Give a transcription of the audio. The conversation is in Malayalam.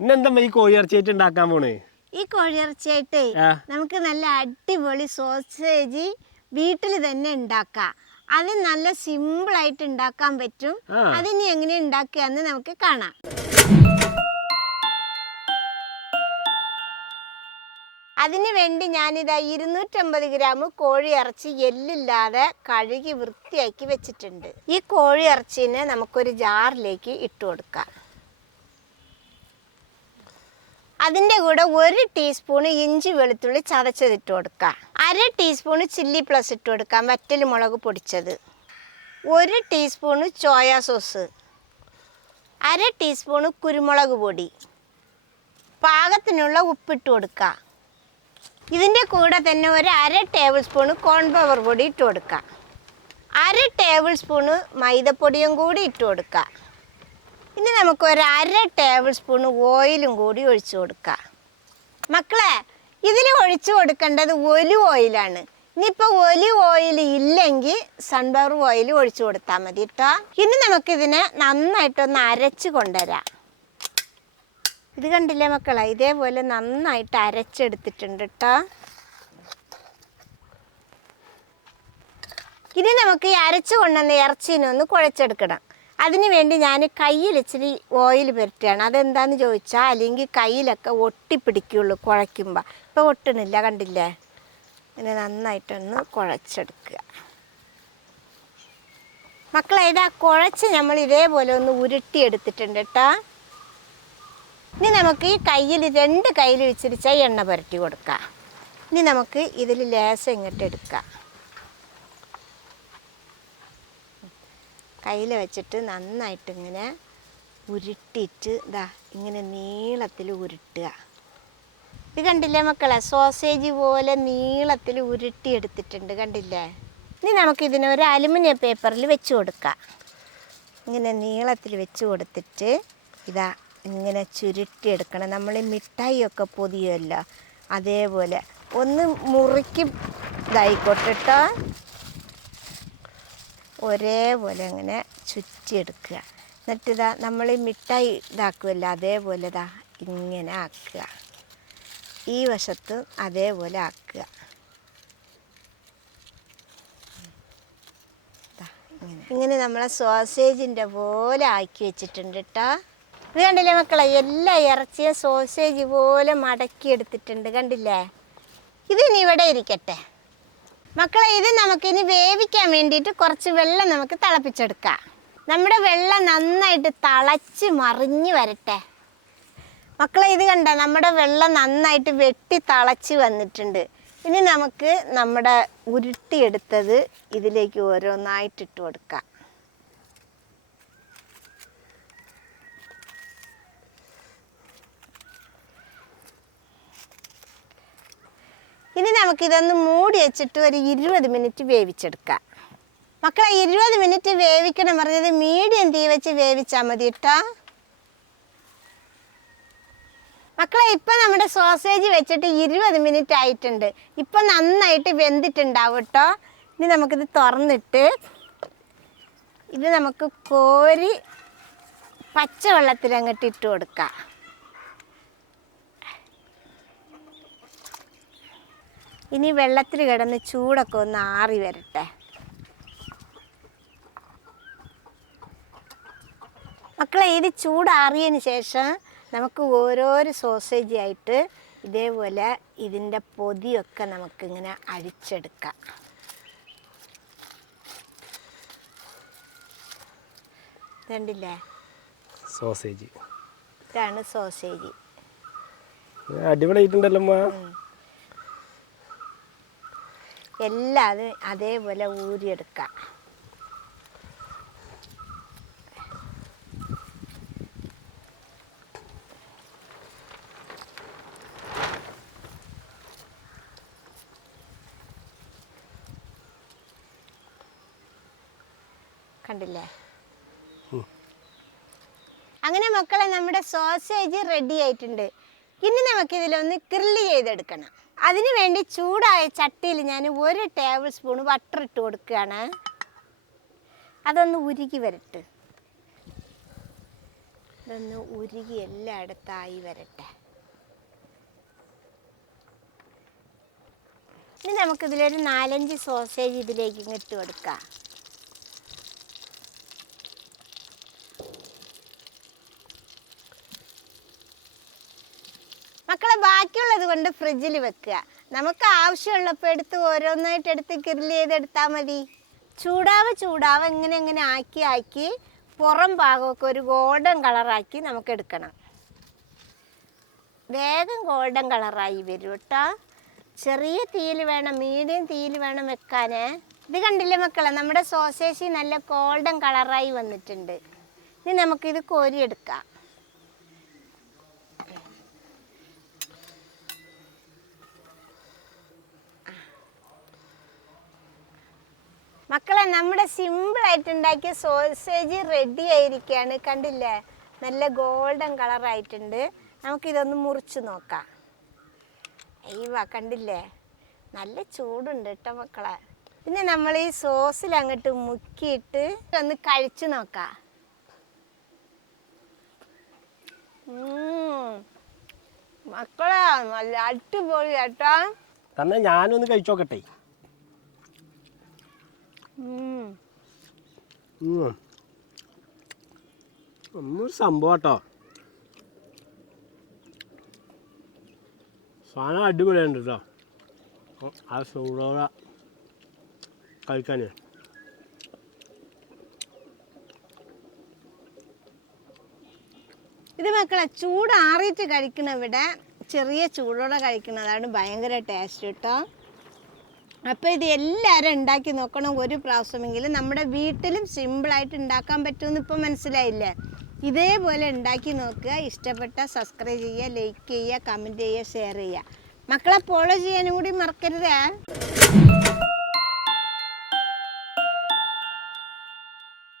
ഇന്നെന്താ ഈ കോഴിയിറച്ചിയായിട്ട് ഉണ്ടാക്കാൻ പോണേ? ഈ കോഴിയിറച്ചിയായിട്ടേ നമുക്ക് നല്ല അടിപൊളി സോസേജ് വീട്ടിൽ തന്നെ ഉണ്ടാക്കാം. അത് നല്ല സിമ്പിളായിട്ട് ഉണ്ടാക്കാൻ പറ്റും. അതിനി എങ്ങനെ ഉണ്ടാക്കുകയെന്ന് നമുക്ക് കാണാം. അതിന് വേണ്ടി ഞാനിതാ 250 ഗ്രാം കോഴിയിറച്ചി എല്ലില്ലാതെ കഴുകി വൃത്തിയാക്കി വെച്ചിട്ടുണ്ട്. ഈ കോഴിയിറച്ചിനെ നമുക്കൊരു ജാറിലേക്ക് ഇട്ട് കൊടുക്കാം. അതിൻ്റെ കൂടെ 1 ടീസ്പൂൺ ഇഞ്ചി വെളുത്തുള്ളി ചതച്ചതിട്ട് കൊടുക്കാം. 1/2 ടീസ്പൂൺ ചില്ലി പ്ലസ് ഇട്ട് കൊടുക്കാം, വറ്റൽ മുളക് പൊടിച്ചത്. 1 ടീസ്പൂൺ സോയാ സോസ്, 1/2 ടീസ്പൂൺ കുരുമുളക് പൊടി, പാകത്തിനുള്ള ഉപ്പിട്ട് കൊടുക്കുക. ഇതിൻ്റെ കൂടെ തന്നെ 1/2 ടേബിൾ സ്പൂൺ കോൺഫ്ലവർ പൊടി ഇട്ട് കൊടുക്കുക. 1/2 ടേബിൾ സ്പൂൺ മൈദപ്പൊടിയും കൂടി ഇട്ട് കൊടുക്കുക. ഇനി നമുക്ക് 1/2 ടേബിൾ സ്പൂൺ ഓയിലും കൂടി ഒഴിച്ചു കൊടുക്കുക. മക്കളെ, ഇതിൽ ഒഴിച്ചു കൊടുക്കേണ്ടത് ഒലിവ് ഓയിലാണ്. ഇനിയിപ്പോൾ ഒലിവ് ഓയിൽ ഇല്ലെങ്കിൽ സൺഫ്ലവർ ഓയിൽ ഒഴിച്ചു കൊടുത്താൽ മതി കേട്ടോ. ഇനി നമുക്കിതിനെ നന്നായിട്ടൊന്ന് അരച്ച് കൊണ്ടുവരാം. ഇത് കണ്ടില്ലേ മക്കളെ, ഇതേപോലെ നന്നായിട്ട് അരച്ചെടുത്തിട്ടുണ്ട് കേട്ടോ. ഇനി നമുക്ക് ഈ അരച്ചു കൊണ്ടുവന്ന ഇറച്ചീനെ ഒന്ന് കുഴച്ചെടുക്കണം. അതിന് വേണ്ടി ഞാൻ കയ്യിൽ ഇച്ചിരി ഓയിൽ പുരട്ടുകയാണ്. അതെന്താണെന്ന് ചോദിച്ചാൽ അല്ലെങ്കിൽ കയ്യിലൊക്കെ ഒട്ടിപ്പിടിക്കുള്ളൂ കുഴയ്ക്കുമ്പോൾ. ഇപ്പോൾ ഒട്ടണില്ല, കണ്ടില്ലേ? ഇങ്ങനെ നന്നായിട്ടൊന്ന് കുഴച്ചെടുക്കുക. മക്കളെ, ഇതാ കുഴച്ച് നമ്മൾ ഇതേപോലെ ഒന്ന് ഉരുട്ടിയെടുത്തിട്ടുണ്ട് കേട്ടോ. ഇനി നമുക്ക് ഈ കയ്യിൽ 2 കയ്യിൽ വെച്ചിരിച്ച എണ്ണ പുരട്ടി കൊടുക്കാം. ഇനി നമുക്ക് ഇതിൽ ലേശം ഇങ്ങോട്ട് എടുക്കാം. കയ്യിൽ വെച്ചിട്ട് നന്നായിട്ട് ഇങ്ങനെ ഉരുട്ടിയിട്ട് ഇതാ ഇങ്ങനെ നീളത്തിൽ ഉരുട്ടുക. ഇത് കണ്ടില്ലേ മക്കളെ, സോസേജ് പോലെ നീളത്തിൽ ഉരുട്ടിയെടുത്തിട്ടുണ്ട്, കണ്ടില്ലേ? ഇനി നമുക്കിതിനെ ഒരു അലുമിനിയം പേപ്പറിൽ വെച്ച് കൊടുക്കാം. ഇങ്ങനെ നീളത്തിൽ വെച്ച് കൊടുത്തിട്ട് ഇതാ ഇങ്ങനെ ചുരുട്ടിയെടുക്കണം. നമ്മൾ മിഠായിയൊക്കെ പൊതിയുമല്ലോ, അതേപോലെ ഒന്ന് മുറുക്കി ഇതായിക്കോട്ടെ കേട്ടോ. ഒരേപോലെ അങ്ങനെ ചുറ്റിയെടുക്കുക. എന്നിട്ടിതാ നമ്മൾ മിഠായി ഇതാക്കുമല്ലോ, അതേപോലെ ഇതാ ഇങ്ങനെ ആക്കുക. ഈ വശത്ത് അതേപോലെ ആക്കുക. ഇങ്ങനെ നമ്മളെ സോസേജിൻ്റെ പോലെ ആക്കി വെച്ചിട്ടുണ്ട് കേട്ടോ. ഇത് കണ്ടില്ലേ മക്കളെ, എല്ലാ ഇറച്ചിയും സോസേജ് പോലെ മടക്കി എടുത്തിട്ടുണ്ട്, കണ്ടില്ലേ? ഇതിനി ഇവിടെ ഇരിക്കട്ടെ മക്കളെ. ഇത് നമുക്കിനി വേവിക്കാൻ വേണ്ടിയിട്ട് കുറച്ച് വെള്ളം നമുക്ക് തിളപ്പിച്ചെടുക്കാം. നമ്മുടെ വെള്ളം നന്നായിട്ട് തിളച്ച് മറിഞ്ഞ് വരട്ടെ മക്കളെ. ഇത് കണ്ട, നമ്മുടെ വെള്ളം നന്നായിട്ട് വെട്ടി തിളച്ച് വന്നിട്ടുണ്ട്. ഇനി നമുക്ക് നമ്മുടെ ഉരുട്ടിയെടുത്തത് ഇതിലേക്ക് ഓരോന്നായിട്ടിട്ട് കൊടുക്കാം. ഇനി നമുക്കിതൊന്ന് മൂടി വെച്ചിട്ട് ഒരു 20 മിനിറ്റ് വേവിച്ചെടുക്കാം. മക്കളെ, 20 മിനിറ്റ് വേവിക്കണം പറഞ്ഞത് മീഡിയം തീ വെച്ച് വേവിച്ചാൽ മതി കേട്ടോ. മക്കളെ, ഇപ്പം നമ്മുടെ സോസേജ് വെച്ചിട്ട് 20 മിനിറ്റ് ആയിട്ടുണ്ട്. ഇപ്പം നന്നായിട്ട് വെന്തിട്ടുണ്ടാവും കേട്ടോ. ഇനി നമുക്കിത് തുറന്നിട്ട് ഇത് നമുക്ക് കോരി പച്ചവെള്ളത്തിൽ അങ്ങോട്ട് ഇട്ട് കൊടുക്കാം. ഇനി വെള്ളത്തിൽ കിടന്ന് ചൂടൊക്കെ ഒന്ന് ആറി വരട്ടെ മക്കളെ. ഇത് ചൂടാറിയതിന് ശേഷം നമുക്ക് ഓരോരോ സോസേജ് ആയിട്ട് ഇതേപോലെ ഇതിൻ്റെ പൊതിയൊക്കെ നമുക്കിങ്ങനെ അഴിച്ചെടുക്കാം. കണ്ടില്ലേ സോസേജ്? ഇതാണ് സോസേജ്. അടിപൊളിയായിട്ടുണ്ടല്ലോ. എല്ലാം അതേപോലെ ഊരിയെടുക്കാം. കണ്ടില്ലേ? അങ്ങനെ മക്കളെ, നമ്മുടെ സോസേജ് റെഡി ആയിട്ടുണ്ട്. ഇനി നമുക്കിതിലൊന്ന് ഗ്രില്ല് ചെയ്തെടുക്കണം. അതിന് വേണ്ടി ചൂടായ ചട്ടിയിൽ ഞാൻ 1 ടേബിൾ സ്പൂൺ ബട്ടർ ഇട്ട് കൊടുക്കുകയാണ്. അതൊന്ന് ഉരുകി വരട്ടെ. ഇതൊന്ന് ഉരുകി എല്ലായിടത്തായി വരട്ടെ. ഇനി നമുക്കിതിലൊരു 4-5 സോസേജ് ഇതിലേക്ക് ഇട്ട് കൊടുക്കാം. മക്കളെ ബാക്കിയുള്ളത് കൊണ്ട് ഫ്രിഡ്ജിൽ വെക്കുക. നമുക്ക് ആവശ്യമുള്ളപ്പോൾ എടുത്ത് ഓരോന്നായിട്ട് എടുത്ത് ഗ്രില്ല് ചെയ്തെടുത്താൽ മതി. ചൂടാവ് ഇങ്ങനെ ആക്കി പുറം ഭാഗമൊക്കെ ഒരു ഗോൾഡൻ കളറാക്കി നമുക്ക് എടുക്കണം. വേഗം ഗോൾഡൻ കളറായി വരും കേട്ടോ. ചെറിയ തീയിൽ വേണം, മീഡിയം തീയിൽ വേണം വെക്കാൻ. ഇത് കണ്ടില്ലേ മക്കളെ, നമ്മുടെ സോസേജ് നല്ല ഗോൾഡൻ കളറായി വന്നിട്ടുണ്ട്. ഇനി നമുക്കിത് കോരിയെടുക്കാം. മക്കളെ, നമ്മുടെ സിമ്പിളായിട്ട് ഉണ്ടാക്കിയ സോസേജ് റെഡി ആയിരിക്കുകയാണ്. കണ്ടില്ലേ, നല്ല ഗോൾഡൻ കളറായിട്ടുണ്ട്. നമുക്കിതൊന്ന് മുറിച്ച് നോക്കാം. കണ്ടില്ലേ, നല്ല ചൂടുണ്ട് കേട്ടോ മക്കളെ. പിന്നെ നമ്മൾ ഈ സോസിൽ അങ്ങോട്ട് മുക്കിയിട്ട് ഒന്ന് കഴിച്ചു നോക്കാം. മക്കളെ, നല്ല അടിപൊളി കേട്ടോ. തന്നെ ഞാനൊന്ന് കഴിച്ചോക്കട്ടെ. ഒന്നൊരു സംഭവം കേട്ടോ. സാധനം അടിപൊളിയുണ്ട് കേട്ടോ. ആ ചൂടോടെ കഴിക്കാൻ ഇത് മക്കളെ ചൂടാറിയിട്ട് കഴിക്കണം. ഇവിടെ ചെറിയ ചൂടോടെ കഴിക്കുന്നതാണ് ഭയങ്കര ടേസ്റ്റ് കേട്ടോ. അപ്പോൾ ഇത് എല്ലാവരും ഉണ്ടാക്കി നോക്കണം ഒരു പ്രാവശ്യമെങ്കിലും. നമ്മുടെ വീട്ടിലും സിമ്പിളായിട്ട് ഉണ്ടാക്കാൻ പറ്റുമെന്ന് ഇപ്പോൾ മനസ്സിലായില്ലേ? ഇതേപോലെ ഉണ്ടാക്കി നോക്കുക. ഇഷ്ടപ്പെട്ട സബ്സ്ക്രൈബ് ചെയ്യുക, ലൈക്ക് ചെയ്യുക, കമൻറ്റ് ചെയ്യുക, ഷെയർ ചെയ്യുക. മക്കളെ ഫോളോ ചെയ്യാനും കൂടി മറക്കരുതേ.